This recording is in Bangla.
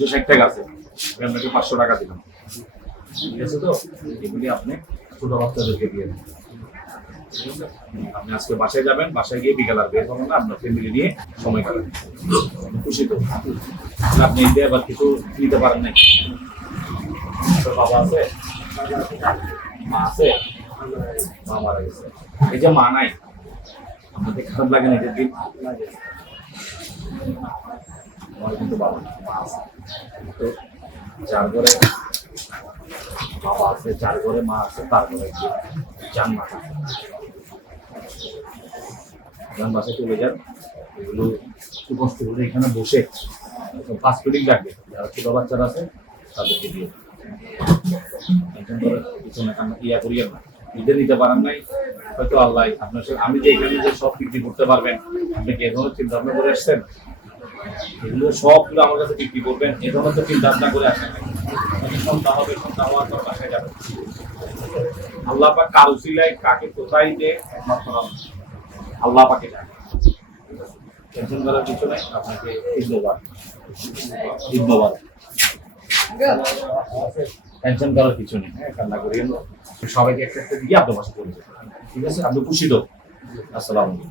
360 টাকা আছে, আমি আপনাকে 500 টাকা দিলাম, ঠিক আছে? তো এগুলি আপনি ছোট বাচ্চাদেরকে দিয়ে দেন। আপনি আজকে বাসায় যাবেন, বাসায় গিয়ে বিকাল আর বের হবেন না, আপনার ফ্যামিলি নিয়ে সময় কাটাবেন। খুশি তো? আপনি এতে আবার কিছু নিতে পারেন নাই? তোর বাবা আছে, মা আছে, মা মারা গেছে, এই যে মা নাই, আপনাদের খারাপ লাগে না এদের দিন? আমার কিন্তু বাবা মা আছে, তো যার ঘরে বাবা আছে, যার ঘরে মা আছে, তার ঘরে জান্নাত আছে। যান বাসায় চলে যান, এগুলো একটু কষ্ট করে এখানে বসে 5 মিনিট লাগবে, যারা ছোট বাচ্চারা আছে তাদেরকে দিয়ে টেনশন করে কিছু না, কান্না ইয়া করিয়েন না। নিজে নিতে পারেন নাই হয়তো আল্লাহ আপনার সাথে, আমি যে এখানে যে সব বিক্রি করতে পারবেন, আপনি কি এ ধরনের চিন্তা ভাবনা করে আসছেন? এগুলো সবগুলো আমার কাছে বিক্রি করবেন, এ ধরনের তো চিন্তা ভাবনা করে আসেন নাই। সন্ধ্যা হবে, সন্ধ্যা হওয়ার পর বাসায় যাবেন। আল্লাহ পাক কার উসিলায় কাকে কোথায় দিয়ে একমাত্র আল্লাহ পাকে জানে। টেনশন করার কিছু নাই, আপনাকে ধন্যবাদ, ধন্যবাদ। টেনশন করার কিছু নেই, হ্যাঁ, কান্না করিয়েন না। সবাইকে একটা একটা দিয়ে আপনার বাসা চলে যাবেন, ঠিক আছে? আপনি খুশি তো? আসসালামু আলাইকুম।